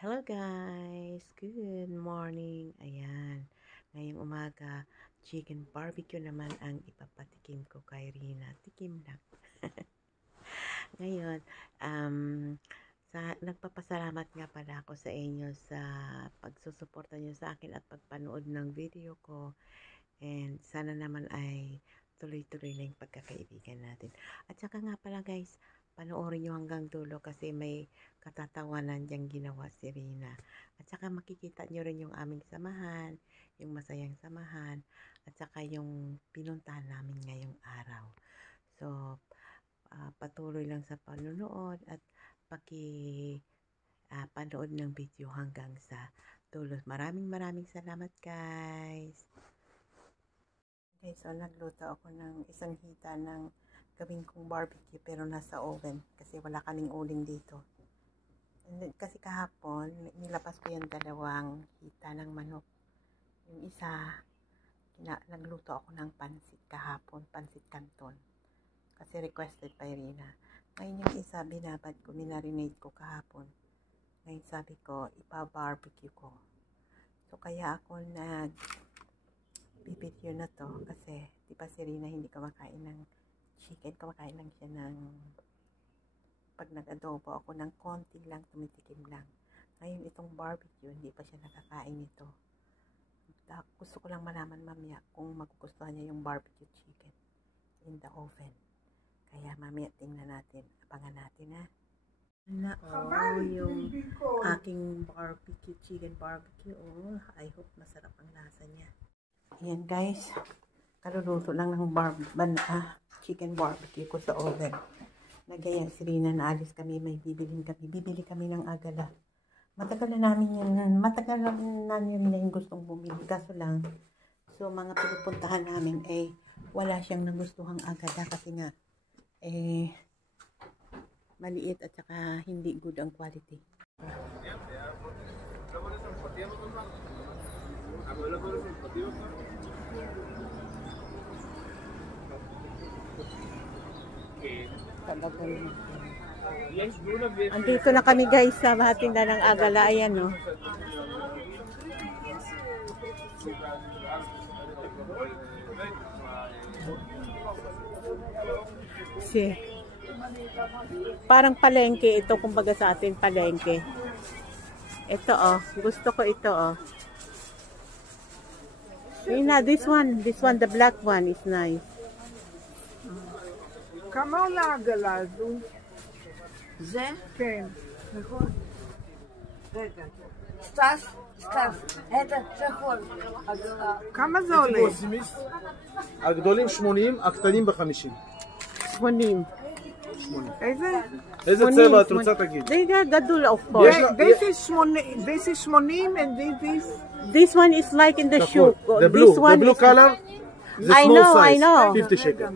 Hello guys! Good morning! Ayan, ngayong umaga, chicken barbecue naman ang ipapatikim ko kay Rina. Tikim lang. Ngayon, nagpapasalamat nga pala ako sa inyo sa pagsusuporta nyo sa akin at pagpanood ng video ko. And sana naman ay tuloy-tuloy na yung pagkakaibigan natin. At saka nga pala guys, panoorin nyo hanggang dulo kasi may katatawanan diyang ginawa si Rina. At saka makikita nyo rin yung aming samahan, yung masayang samahan, at saka yung pinuntahan namin ngayong araw. So, patuloy lang sa panonood at panood ng video hanggang sa dulo. Maraming salamat guys! Okay, so nagluto ako ng isang hita ng gawin kong barbecue pero nasa oven kasi wala kaming uling dito. And then, kasi kahapon nilabas ko yung dalawang hita ng manok. Yung isa nagluto ako ng pansit kahapon, pansit canton kasi requested by Rina. Ngayon yung isa binabad ko, minarinate ko kahapon. Ngayon sabi ko ipa-barbecue ko, so kaya ako bibidyo na to kasi di ba si Rina hindi kumakain ng chicken, kumakain lang siya ng pag nag-adobo ako ng konti lang, tumitikim lang. Ngayon itong barbecue hindi pa siya nakakain nito. Gusto ko lang malaman mamaya kung magugustuhan niya yung barbecue chicken in the oven. Kaya mamaya tingnan natin, abangan natin ha. Yung aking barbecue, chicken barbecue. I hope masarap ang lasa niya. Ayan guys, kaluluto lang ng chicken barbecue ko sa oven. Nagaya si Rina na alis kami, bibili kami ng agala. Matagal na namin yung gustong bumili. Kaso lang, so mga pinupuntahan namin wala siyang nagustuhang agala kasi nga maliit at saka hindi good ang quality. Andito na kami guys sa tinda ng agala. Ayan no. Parang palengke ito, kumbaga sa atin palengke. Ito gusto ko ito this one, the black one is nice. כמה עולה העגלה הזו? זה? כן. נכון. רגע. סטס, איזה שחור. כמה זה עולה? הגדולים 80, הקטנים ב-50. 80. איזה צבע את רוצה תגיד? זה גדול of course. This is 80 and this one is like in the shoe. The blue color. I know. 50 shekel.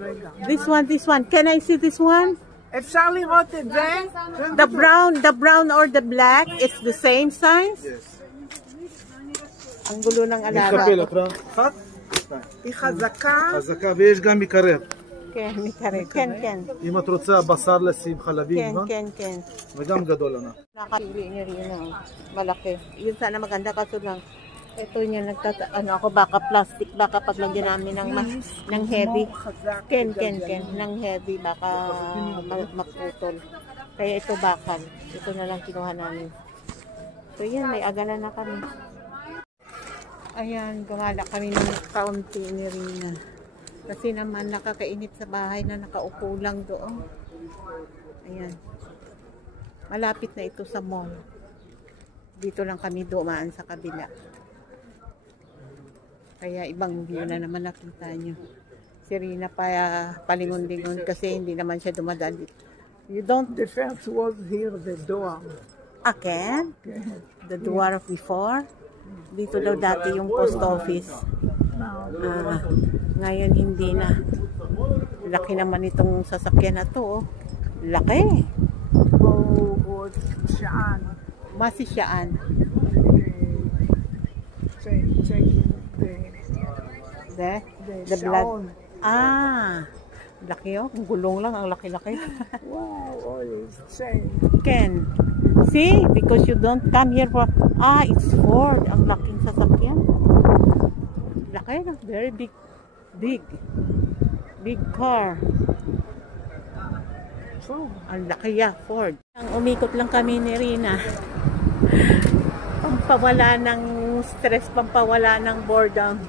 This one. Can I see this one? אפשר לראות את זה? The brown or the black, it's the same size? Yes. Ang gulo ng alaga. מתקפל, הקרא. אחת? היא חזקה. חזקה, ויש גם מקרר. כן, מקרר. כן. אם את רוצה בשר לשים חלבים, כן. וגם גדול ענה. Nakapili niya rin malaki. Yun sana maganda kaso lang. Ito niya ako baka plastic, baka paglagyan namin ng heavy. Ken, ng heavy baka maputol. Kaya ito bakal. Ito na lang kinuha namin. So yan, may agala na kami. Ayan, gumala kami ng kaunti ni Rina. Kasi naman nakakainit sa bahay na nakaupo lang doon. Ayan. Malapit na ito sa mall. Dito lang kami dumaan sa kabila. Kaya ibang view na naman nakita nyo. Si Rina palingon-lingon kasi hindi naman siya dumadaan dito. You don't... The first was here, the door. Again? The door before? Dito daw dati yung post office. Ngayon hindi na. Laki naman itong sasakyan na to. Laki. O siyaan. Masi siyaan. The blood. Laki Ang gulong lang. Ang laki-laki. Wow, all is chain. Ken. See? Because you don't come here for... Ah, it's Ford. Ang laking sasakyan. Laki na. Very big. Big car. Oh, ang laki ya, Ford. Umikot lang kami ni Rina. Pampawala ng stress, pampawala ng boredom.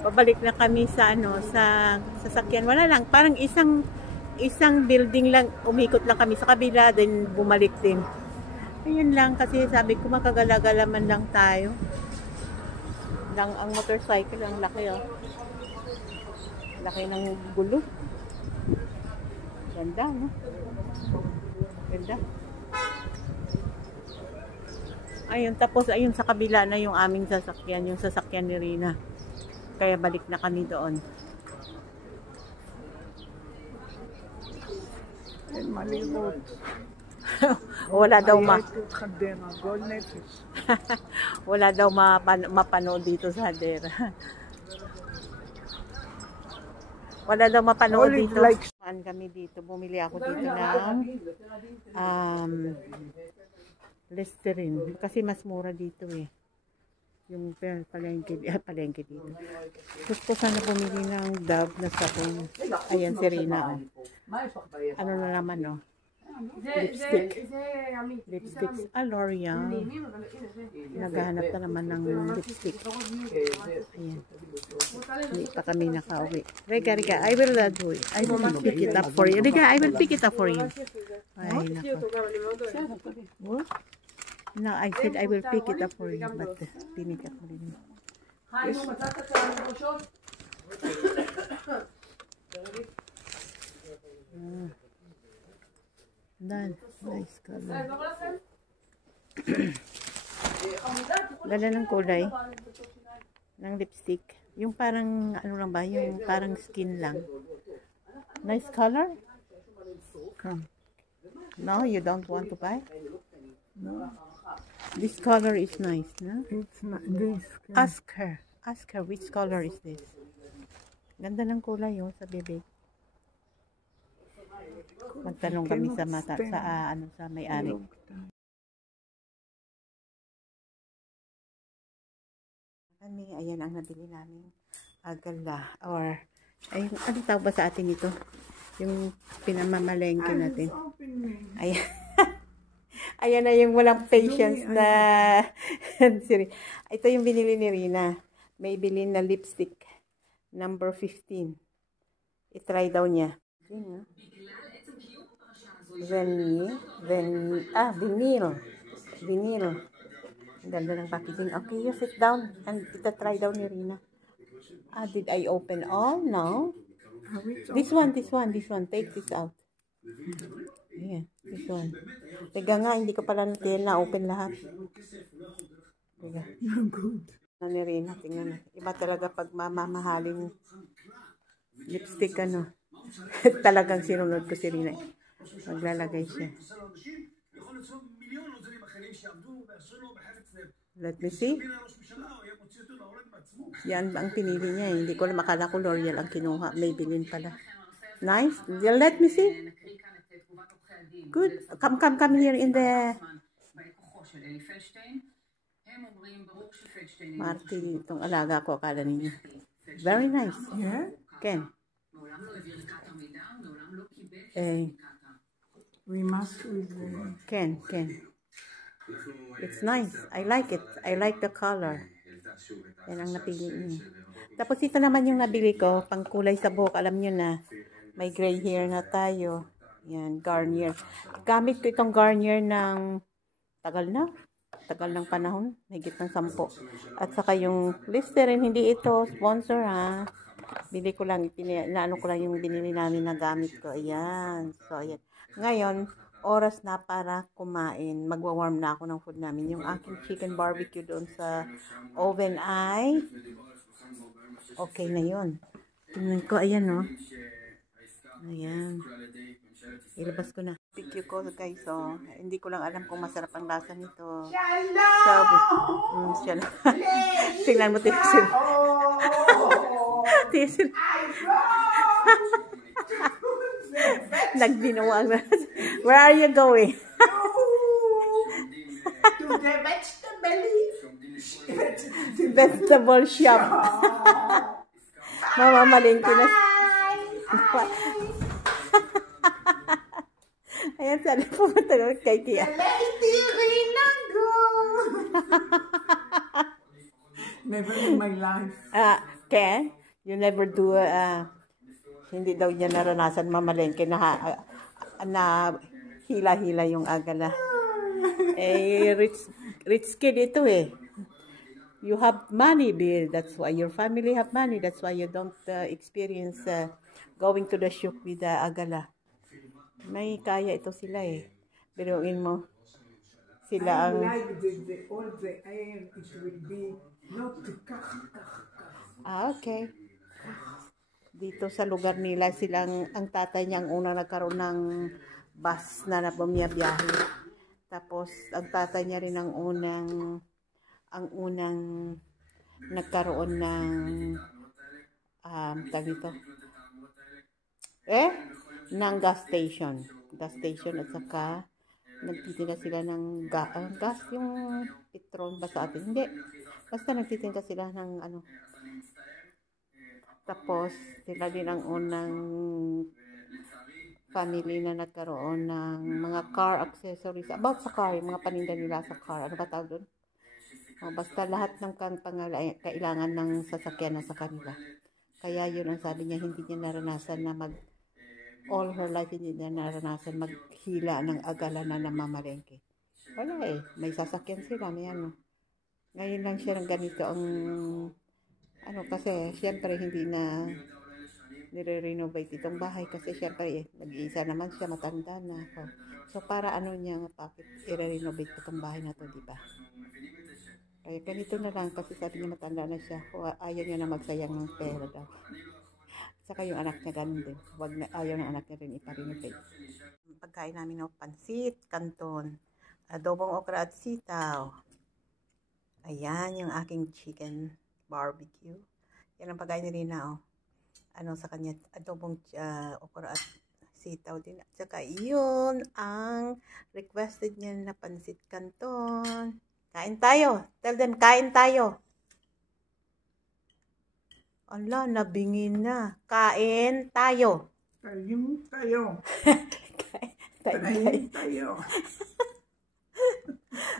Pabalik na kami sa sa sasakyan. Wala lang, parang isang building lang, umikot lang kami sa kabila, then bumalik din. Ayun lang, kasi sabi ko makagala-gala man lang tayo. Lang ang motorcycle, ang laki oh. Laki ng gulo. Ganda, no? Ganda. Ayun, tapos ayun sa kabila na yung aming sasakyan, yung sasakyan ni Rina. Kaya balik na kami doon. מלירות. Wala daw חדרה, גול נפש. wala daw mapanood dito sa Hadera. Wala daw mapanood dito. Saan kami dito? Bumili ako dito ng Listerine. Kasi mas mura dito eh. Yung palengke dito. Gusto sana bumili ng Dove na sabon. Ayan si Rina. Ano na naman no? Lipsticks. L'Oreal. Naghahanap na naman ng lipstick. Ayan. Hindi pa kami nakauwi. Riga, I will do it. I will pick it up for you. Riga, I will pick it up for you. Ay, nako. What? No, I said I will pick it up for you, but tinikat mo rin. Nice color. Ganda ng kulay ng lipstick. Yung parang, ano lang ba? Yung parang skin lang. Nice color? Come. No, you don't want to buy? No. This color is nice, no? It's not this. Ask her which color is this. Ganda ng kulay oh, sa bibig. Magtanong kami sa sa may-ari. Ayan ang nabili namin. Agala or ay ano tawag ba sa atin ito? Yung pinamamalengke natin. Ayan. Ayan na yung walang patience na ito yung binili ni Rina. Maybelline na lipstick number 15. I-try daw niya. Vinyl. Ang ganda ng packaging. Okay, you sit down and ita-try daw ni Rina. Did I open all? No. This one. Take this out. Yeah, this one. Teka nga, hindi ko pala na-open lahat. Teka. Good. Ano ni Rina, tingnan na. Iba talaga pag mamahaling lipstick, ano. Talagang sinunod ko si Rina. Maglalagay siya. Let me see. Yan ang pinili niya. Hindi ko na makala ko L'Oreal ang kinuha. Maybelline pala. Nice. Let me see. Good. Come here in the... Marty, itong alaga ko, akala ninyo. Very nice. Yeah? Ken. We must Ken. It's nice. I like it. I like the color. Yan ang napili niya. Tapos ito naman yung nabili ko, pang kulay sa buhok. Alam nyo na, may gray hair na tayo. Yan, Garnier. Gamit ko itong Garnier ng tagal ng panahon. Higit ng 10. At saka yung Listerine, hindi ito sponsor ha. Bili ko lang, naano ko lang yung binili namin na gamit ko. Ayan. So, ayan. Ngayon, oras na para kumain. Magwa-warm na ako ng food namin. Yung aking chicken barbecue doon sa oven ay okay na yun. Tingnan ko, ayan no. Ayan. Ilabas ko na. Picture ko guys, so hindi ko lang alam kung masarap ang lasa nito. Shalom! Tingnan mo, Tisir. Tisir. Nagdinawang na. Where are you going? the vegetable. Vegetable shop. Mamamalengke na. Ayan, sana pumunta naman kay Tia. Lady Rina, go! Never in my life. Ken, you never do, hindi daw niya naranasan mamalengke na hila-hila yung agala. Rich kid ito eh. You have money, Bill. That's why your family have money. That's why you don't experience going to the shop with the agala. May kaya ito sila eh. Biruin mo. Sila ang... like all the air, it will be not kah. Okay. Dito sa lugar nila, silang, ang tatay niya ang unang nagkaroon ng bus na bumiyabiyahe. Tapos, ang tatay niya rin ang unang nagkaroon ng tawag ito ng gas station at saka nagtitinda sila ng gas yung petrol ba sa atin, hindi, basta nagtitinda sila ng ano. Tapos sila din ang unang family na nagkaroon ng mga car accessories about sa car, yung mga paninda nila sa car, ano ba tawag doon? Basta lahat ng kailangan ng sasakyan na sa kanila. Kaya yun ang sabi niya, hindi niya naranasan na all her life hindi niya naranasan maghila ng agala na namamalengke. Wala eh, may sasakyan sila, may ano. Ngayon lang siya ng ganito ang ano, kasi syempre hindi na nire-renovate itong bahay kasi syempre nag-iisa naman siya, matanda na. So para ano niya, bakit i-renovate itong bahay na to, di ba? Kaya ganito na lang kasi sabi niya matanda na siya. Ayaw niya na magsayang ng pera daw. Saka yung anak niya ganun din. Ayaw ng anak niya rin ipa-renovate. Pagkain namin ng pansit, canton, adobong okra at sitaw. Ayan yung aking chicken barbecue. Yan ang pagkain ni Rina, oh. Ano sa kanya, adobong okra at sitaw din. At saka yun ang requested niya na pansit canton. Kain tayo. Tell them, kain tayo. Ala, nabingin na. Kain tayo. Kain tayo. Kain tayo.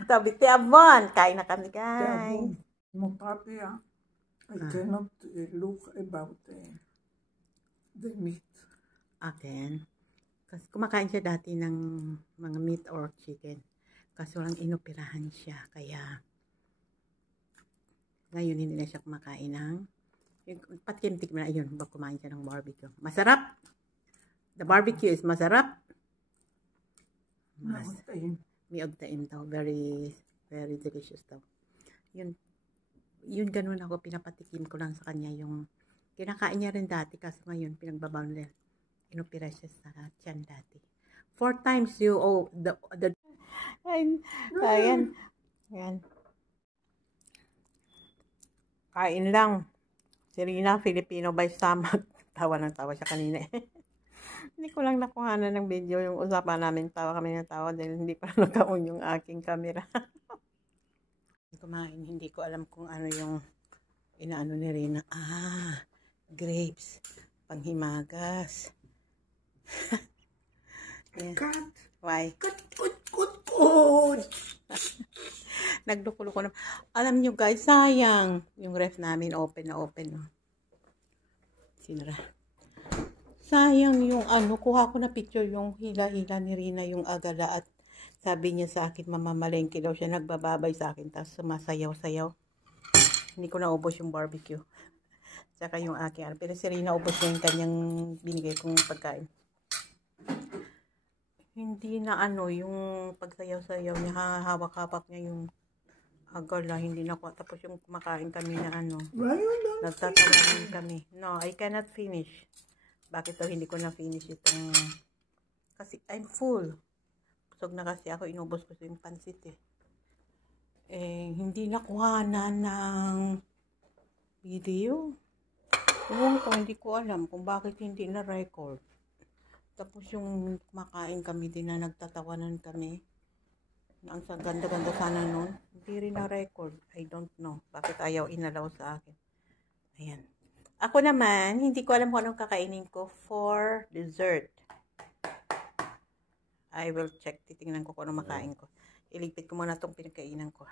Tabi tiabon. Kain na kami, guys. Mutapia. I cannot look about the meat. Again. Kasi kumakain siya dati ng mga meat or chicken. Kaso lang inoperahan siya. Kaya ngayon hindi na siya kumakain ng patikimtik na ayun. Kumain siya ng barbecue. Masarap. The barbecue is masarap. May ogtaim daw. Very, very delicious daw. Yun ganun ako. Pinapatikim ko lang sa kanya yung kinakain niya rin dati. Kaso ngayon pinagbabaw nila. Inopera siya sa tiyan dati. 4 times you the ayan. Kain lang. Si Rina, Filipino by stomach. Tawa ng tawa siya kanina eh. Hindi ko lang nakuhanan ng video yung usapan namin. Tawa kami ng tawa dahil hindi pa naka-on yung aking camera. Kumain, hindi ko alam kung ano yung inaano ni Rina. Grapes. Panghimagas. Yeah. Cut. Why? Cut. Nagluko-luko na. Alam nyo guys, sayang. Yung ref namin open na open. No? Sinara. Sayang yung ano. Kuha ko na picture yung hila-hila ni Rina yung agala at sabi niya sa akin, mamamalengke daw siya. Nagbababay sa akin. Tapos sumasayaw-sayaw. Hindi ko naubos yung barbecue. Tsaka yung aking. Pero si Rina ubos niya yung kanyang binigay kong pagkain. Hindi na ano, yung pagsayaw-sayaw niya, hawak-hawak niya yung agala, hindi na ko. Tapos yung kumakain kami na ano, nagtatawanan kami. No, I cannot finish. Bakit daw hindi ko na finish itong, kasi I'm full. Busog na kasi ako, inubos ko yung pansit eh. Hindi nakuhanan ng video. Hindi ko alam kung bakit hindi na record. Tapos yung kumakain kami din na nagtatawanan kami. Ang ganda-ganda sana nun. Hindi rin na-record. I don't know. Bakit ayaw inalaw sa akin. Ayan. Ako naman, hindi ko alam kung anong kakainin ko for dessert. I will check. Titingnan ko kung ano makain ko. Ilipit ko muna itong pinagkainan ko.